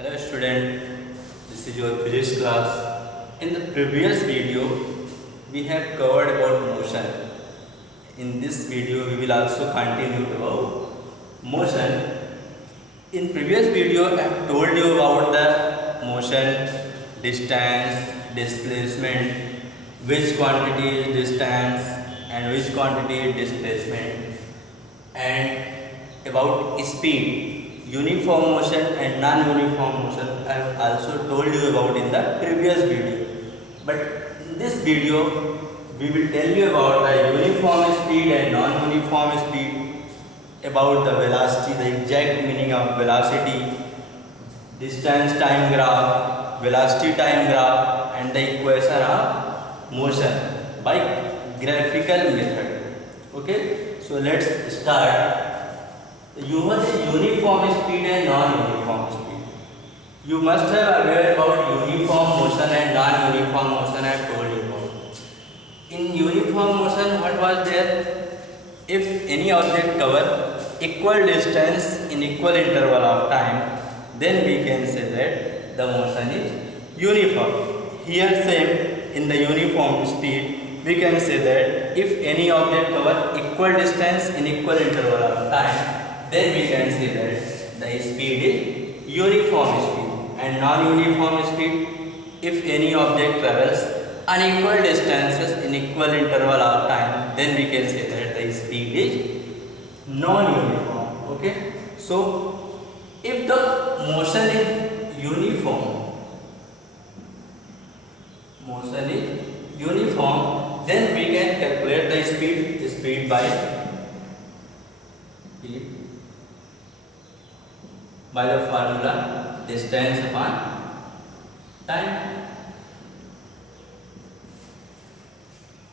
Hello student, this is your physics class. In the previous video, we have covered about motion. In this video, we will also continue about motion. In previous video, I have told you about the motion, distance, displacement, which quantity is distance and which quantity is displacement, and about speed. Uniform motion and non-uniform motion I have also told you about in the previous video. But in this video, we will tell you about the uniform speed and non-uniform speed, about the velocity, the exact meaning of velocity, distance time graph, velocity time graph, and the equation of motion by graphical method. Okay, so let's start. You must have uniform speed and non-uniform speed. You must have aware about uniform motion and non-uniform motion I have told you about. In uniform motion, what was there? If any object cover equal distance in equal interval of time, then we can say that the motion is uniform. Here same, in the uniform speed, we can say that if any object cover equal distance in equal interval of time, then we can say that the speed is uniform speed. And non-uniform speed, if any object travels unequal distances in equal interval of time, then we can say that the speed is non-uniform. Okay, so if the motion is uniform, then we can calculate the speed by the formula distance upon time.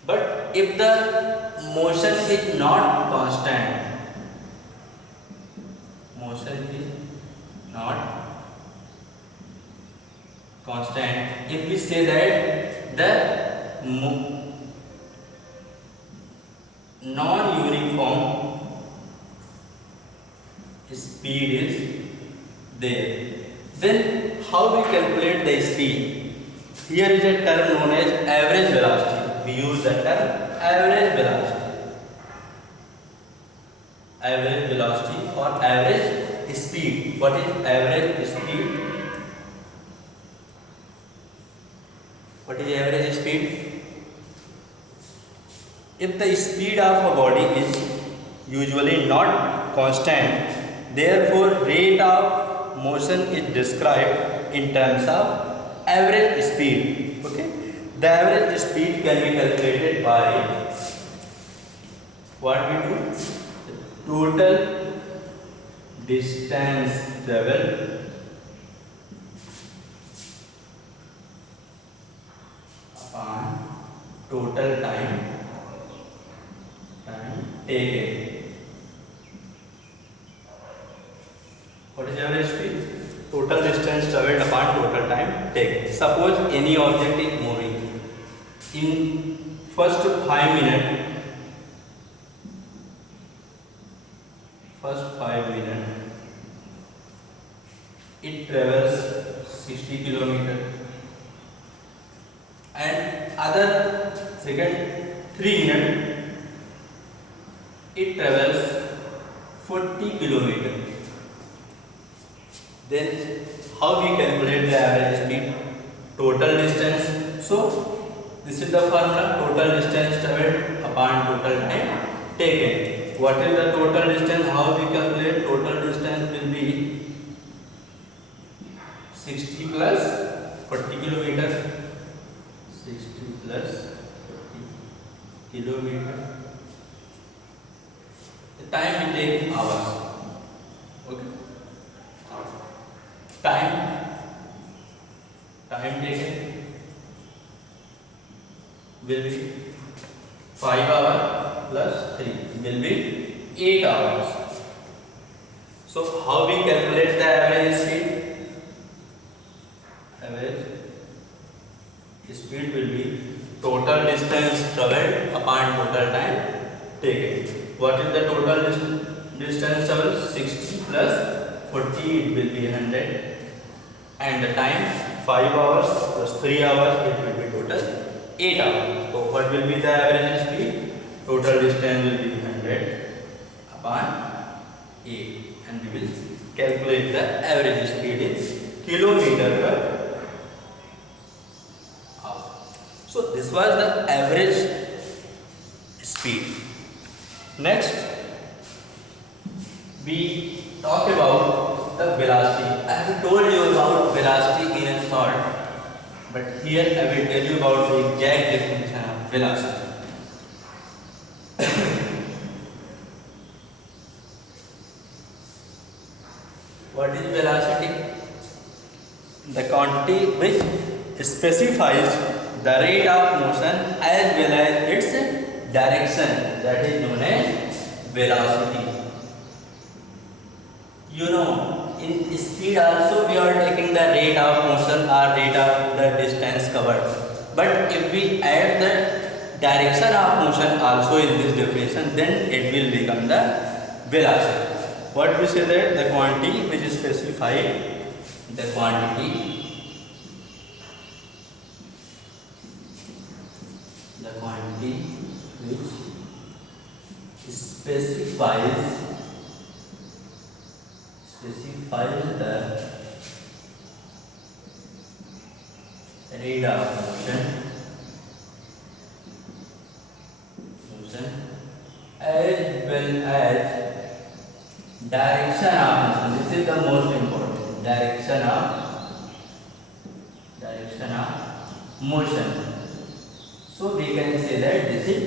But if the motion is not constant, if we say that the non-uniform speed is there, then how we calculate the speed? Here is a term known as average velocity. We use the term average velocity or average speed. What is average speed? What is average speed? If the speed of a body is usually not constant, therefore rate of motion is described in terms of average speed. Okay, the average speed can be calculated by what we do: total distance traveled upon total time taken. What is average speed? Total distance traveled upon total time taken. Suppose any object is moving. In first 5 minutes, it travels 60 kilometers, and other second 3 minutes, it travels 40 kilometers. Then how we calculate the average speed? Total distance. So this is the formula: total distance traveled upon total time taken. What is the total distance? How we calculate? Total distance will be 60 plus 40 kilometers. 60 plus 40 kilometers. The time we take in hours. Okay. Time taken will be 5 hours plus 3 will be 8 hours. So how we calculate the average speed? Average speed will be total distance traveled upon total time taken. What is the total distance traveled? 60 plus 40, it will be 100. and the time 5 hours plus 3 hours, it will be total 8 hours. So what will be the average speed? Total distance will be 100 upon 8, and we will calculate the average speed in kilometer per hour. So this was the average speed. Next, we talk about the velocity. I have told you about velocity in a short, but here I will tell you about the exact definition of velocity. What is velocity? The quantity which specifies the rate of motion as well as its direction, that is known as velocity. You know, in speed also we are taking the rate of motion or rate of the distance covered. But if we add the direction of motion also in this definition, then it will become the velocity. What we say that the quantity which is specified, the quantity which specifies the rate of motion as well as direction of motion. This is the most important. Direction of motion. So we can say that this is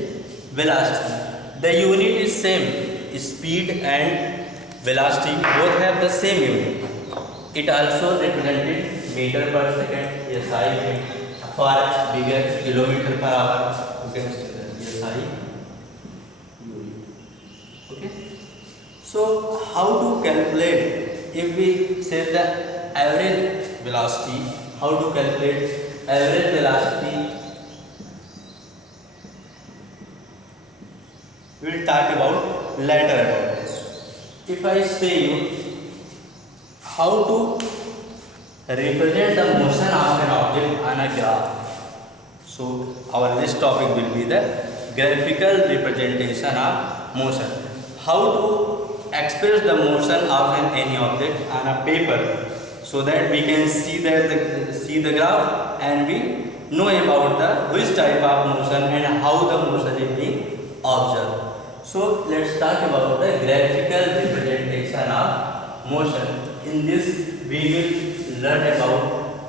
velocity. The unit is same. Speed and velocity both have the same unit. It also represented meter per second, SI. For bigger, kilometer per hour, you can say that SI unit. Okay. So how to calculate? If we say the average velocity, how to calculate average velocity? We will talk about later about this. If I say you how to represent the motion of an object on a graph, so our next topic will be the graphical representation of motion. How to express the motion of any object on a paper, so that we can see the graph and we know about the which type of motion and how the motion is being observed. So let's talk about the graphical representation of motion. In this we will learn about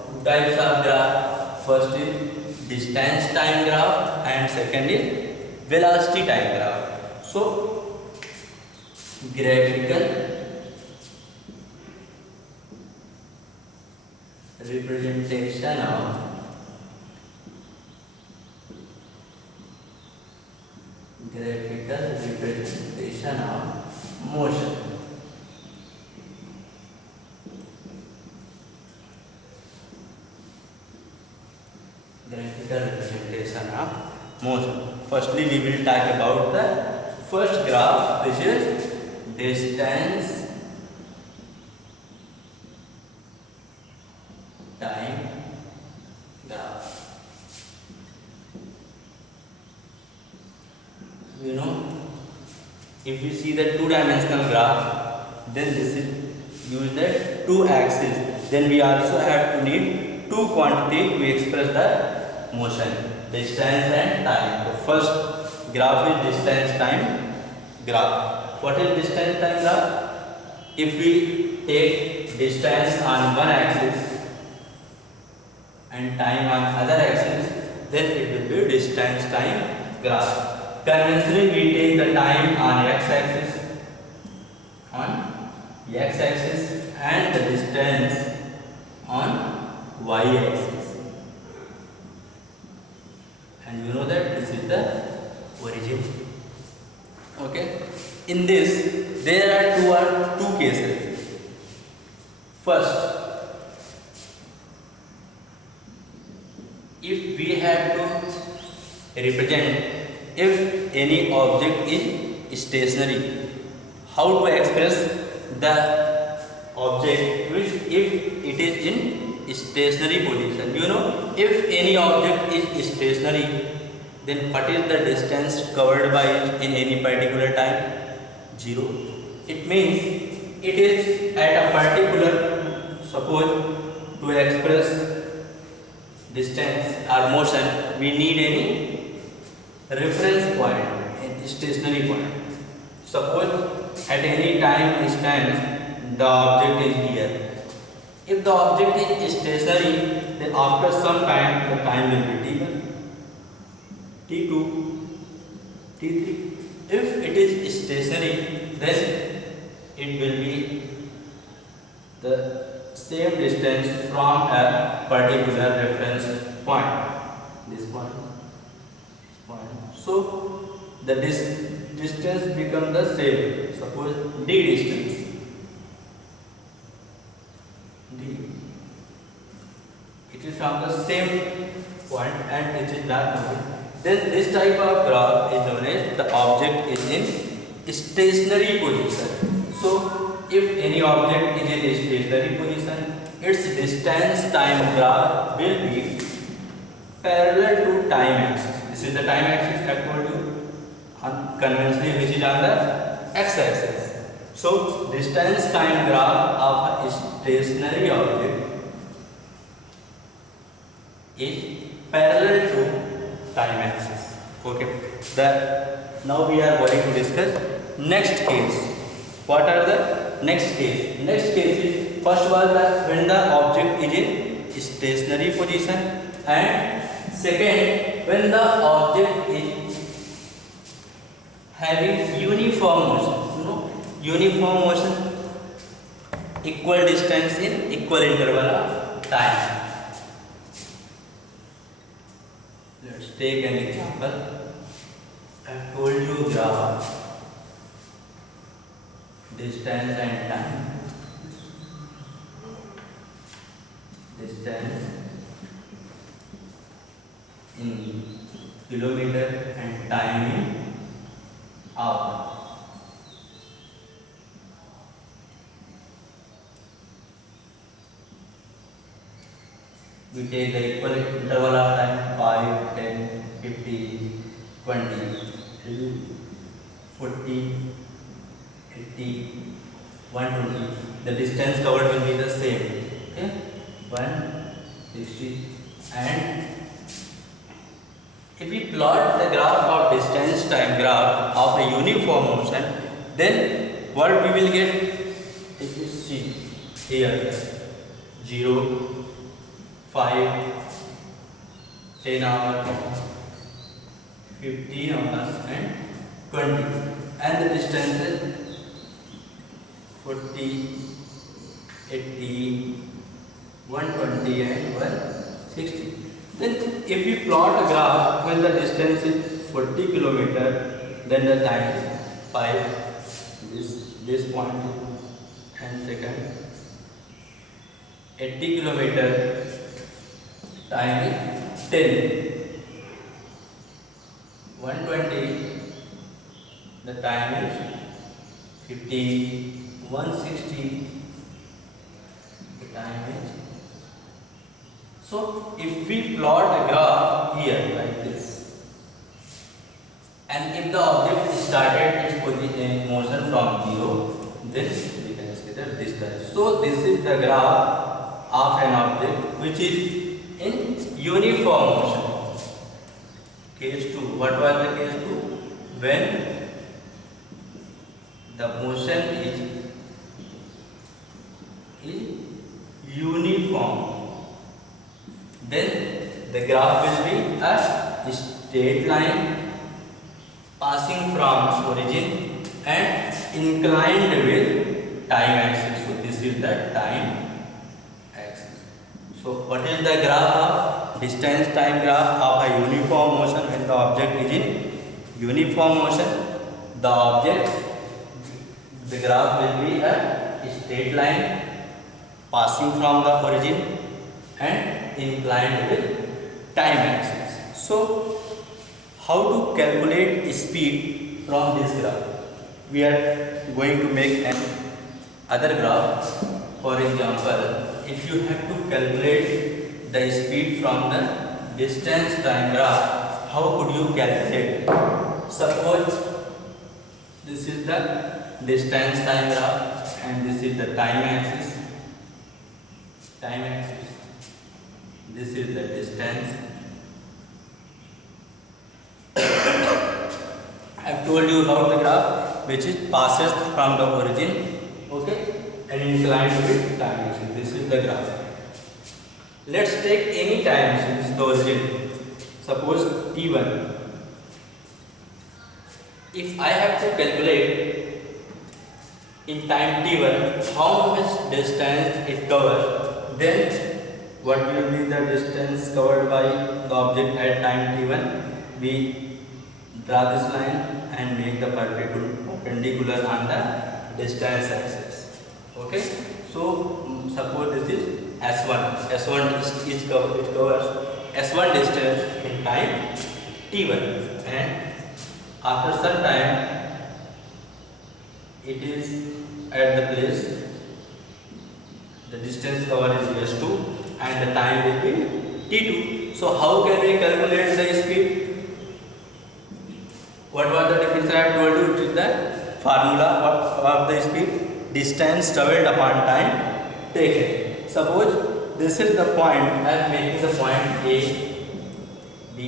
two types of graph. First is distance time graph and second is velocity time graph. So graphical representation of motion. Graphical representation of motion. Firstly, we will talk about the first graph, which is distance time graph. You know, if you see the two-dimensional graph, then this is use the two axes. Then we also have to need two quantities to express the motion, distance and time. The first graph is distance time graph. What is distance time graph? If we take distance on one axis and time on other axis, then it will be distance time graph. Conventionally, we take the time on x-axis, and the distance on y-axis. And you know that this is the origin. Okay. In this, there are two cases. First, if we have to represent if any object is stationary, how to express the object which if it is in stationary position. You know, if any object is stationary, then what is the distance covered by it in any particular time? 0. It means it is at a particular, suppose to express distance or motion, we need any reference point, a stationary point. Suppose at any time instance the object is here. If the object is stationary, then after some time the time will be t1, t2, t3. If it is stationary, then it will be the same distance from a particular reference point. This point, this point. So the distance becomes the same. Suppose d distance. D. It is from the same point and it is dark moving. Then this type of graph is known as the object is in stationary position. So if any object is in stationary position, its distance time graph will be parallel to time axis. This is the time axis I told you, conventionally which is on the x-axis. So distance time graph of a stationary object is parallel to time axis. Okay. Now we are going to discuss next case. What are the next case? Next case is first was that when the object is in stationary position, and second when the object is having uniform motion. You know, uniform motion, equal distance in equal interval of time. Let's take an example. I told you graph, distance and time. Distance in kilometer and time in hour. We take the equal interval of time 5, 10, 15, 20, 40, 80, 120. The distance covered will be the same. Okay, 160. And if we plot the graph of distance time graph of a uniform motion, then what we will get? If you see here, 0, 5, 10 hours, 15 hours and 20, and the distance is 40, 80, 120 and 160. Then if we plot a graph when the distance is 40 kilometer, then the time is 5, this point, and second 80 kilometer, time is 10, 120, the time is 15, 160, the time is. So if we plot a graph here like this, and if the object started its motion from 0, then we can consider this type. So this is the graph of an object which is in uniform motion. Case 2. What was the case 2? When the motion is uniform, then the graph will be a straight line passing from origin and inclined with time axis. So this is the time axis. So what is the graph of distance time graph of a uniform motion? When the object is in uniform motion, the graph will be a straight line passing from the origin and inclined with time axis. So how to calculate speed from this graph? We are going to make an other graph. For example, if you have to calculate the speed from the distance time graph, how could you calculate? Suppose this is the distance time graph and this is the time axis. This is the distance. I have told you about the graph which is passes from the origin, okay, and inclined with time axis. This is the graph. Let's take any time axis, the origin. Suppose t1. If I have to calculate in time t1 how much distance it covers, then what will be the distance covered by the object at time t1? We draw this line and make the perpendicular on the distance axis. Okay, so suppose this is S1. S1 is covered, it covers S1 distance in time t1, and after some time it is at the place, the distance covered is S2 and the time will be t2. So how can we calculate the speed? What was the definition I have told you? It is the formula of the speed: distance traveled upon time taken. Suppose this is the point, I am making the point A, B,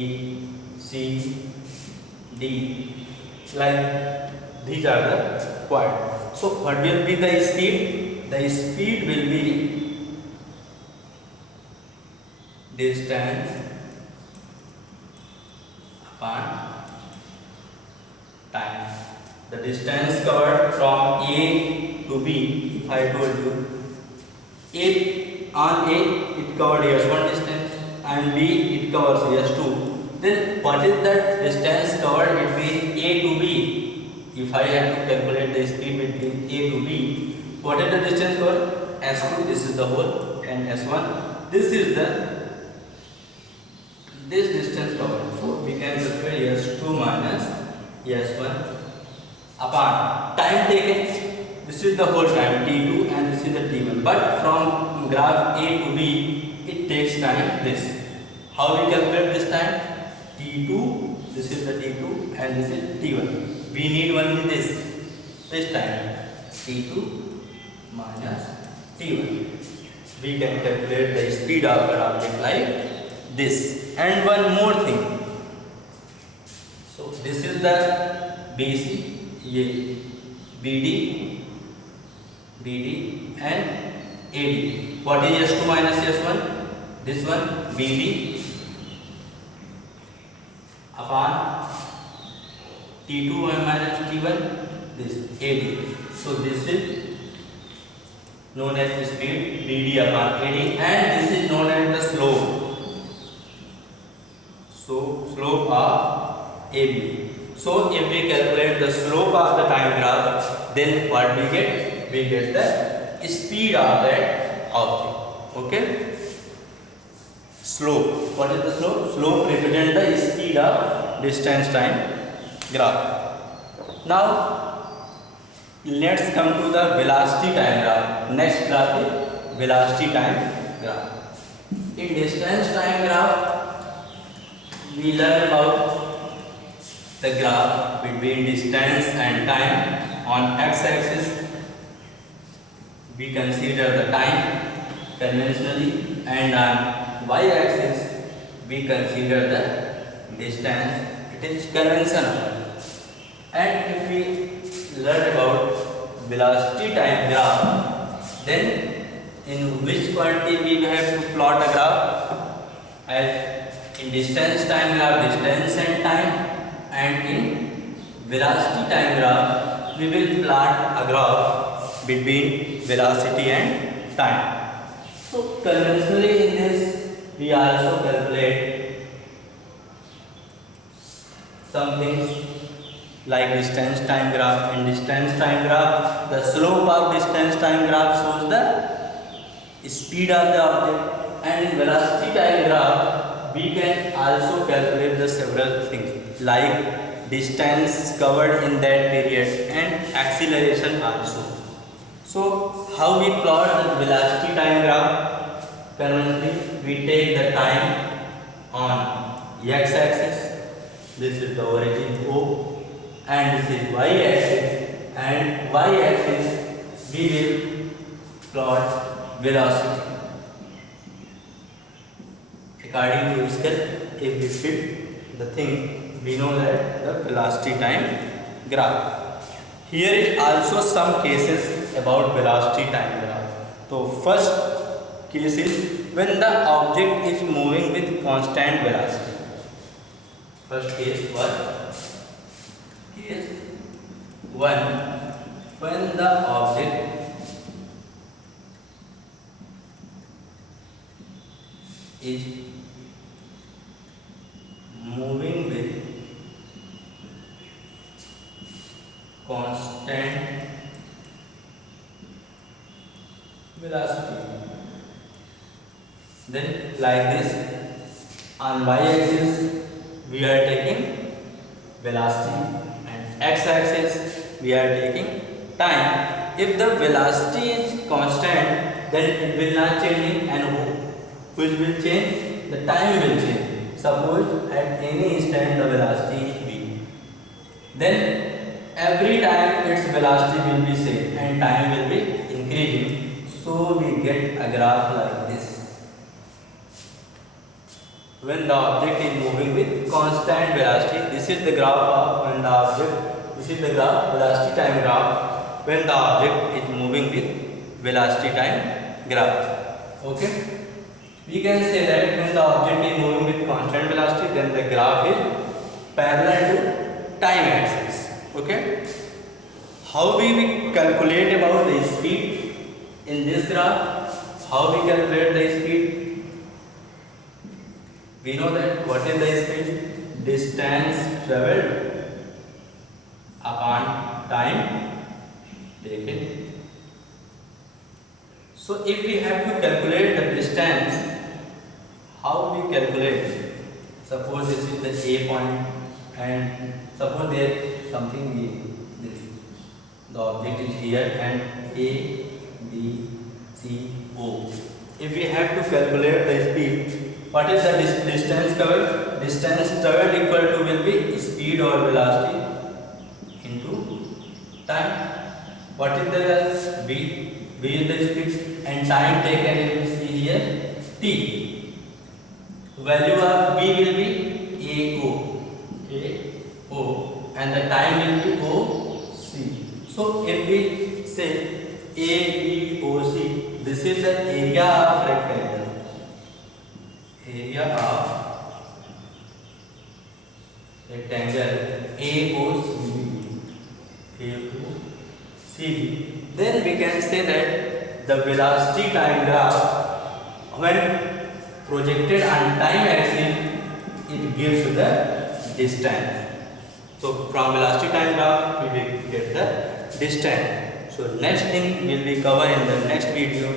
C, D, like these are the points. So what will be the speed? The speed will be distance upon time. The distance covered from A to B, if I told you, on A it covered S1 distance and B it covers S2. Then what is the distance covered between A to B? If I have to calculate the speed between A to B, what is the distance covered? S2, this is the whole, and S1, this is this distance covered. So we can calculate S2 minus S1 upon time taken. This is the whole time t2 and this is the t1. But from graph A to B, it takes time this. How we calculate this time? t2, this is the t2 and this is t1. We need only this time, t2 minus t1. We can calculate the speed of the object like this. And one more thing. So this is the BC, BD and AD. What is S2 minus S1? This one BD upon T2 minus T1, this AD. So this is known as speed BD upon AD, and this is known as the slope. So slope of AB. So if we calculate the slope of the time graph, then what we get? We get the speed of that object. Okay? Slope. What is the slope? Slope represents the speed of distance time graph. Now let's come to the velocity time graph. Next graph is velocity time graph. In distance time graph, we learn about the graph between distance and time. On x-axis we consider the time conventionally, and on y-axis we consider the distance. It is conventional. And if we learn about velocity time graph, then in which quantity we have to plot a graph? As in distance time graph, distance and time, and in velocity time graph we will plot a graph between velocity and time. So conventionally in this we also calculate some things like distance time graph. In distance time graph, the slope of distance time graph shows the speed of the object, and in velocity time graph we can also calculate the several things like distance covered in that period and acceleration also. So how we plot the velocity time graph? Conventionally, we take the time on x-axis. This is the origin O, and this is y-axis. And y-axis we will plot velocity. According to scale, if we fit the thing, we know that the velocity time graph. Here is also some cases about velocity time graph. So first case is when the object is moving with constant velocity. First case case 1, when the object is moving with constant velocity. Then like this, on y-axis we are taking velocity and x-axis we are taking time. If the velocity is constant, then it will not change, and which will change? The time will change. Suppose at any instant the velocity is v, then every time its velocity will be same and time will be increasing. So we get a graph like this. When the object is moving with constant velocity, this is the graph of when the object, this is the graph, velocity time graph, when the object is moving with velocity time graph. Okay. We can say that when the object is moving with constant velocity, then the graph is parallel to time axis. Okay. How we will calculate about the speed in this graph? How we calculate the speed? We know that what is the speed? Distance traveled upon time taken. So if we have to calculate the distance, how we calculate? Suppose this is the A point, and suppose there something this. The object is here and A, B, C, O. If we have to calculate the speed, what is the distance covered? Distance traveled equal to will be speed or velocity into time. What is the V? V is the speed, and time taken is see here T. Value of V will be AO, and the time will be OC. So if we say ABOC, this is the area of rectangle. Area of rectangle AOCB. Then we can say that the velocity time graph, when projected on time axis, it gives the distance. So from velocity time graph we will get the distance. So next thing will be covered in the next video.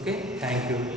Okay, thank you.